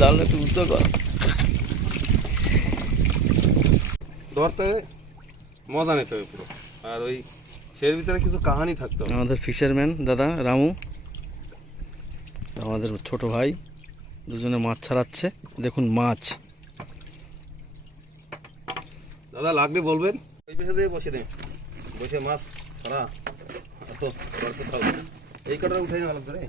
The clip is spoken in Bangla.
জালটা একটু উঁচু কর। ধরতে মজা নিতে হবে পুরো, আর ওই সের ভিতরে কিছু কাহানি থাকতো। আমাদের ফিশারম্যান দাদা রামু, আমাদের ছোট ভাই, দুজনে মাছ ছাড়াচ্ছে। দেখুন মাছ। দাদা লাগলে বলবেন, ওই পেশে দিয়ে বসে নে, বসে মাছ ছাড়া। এই কটা উঠাই না ভালো করে।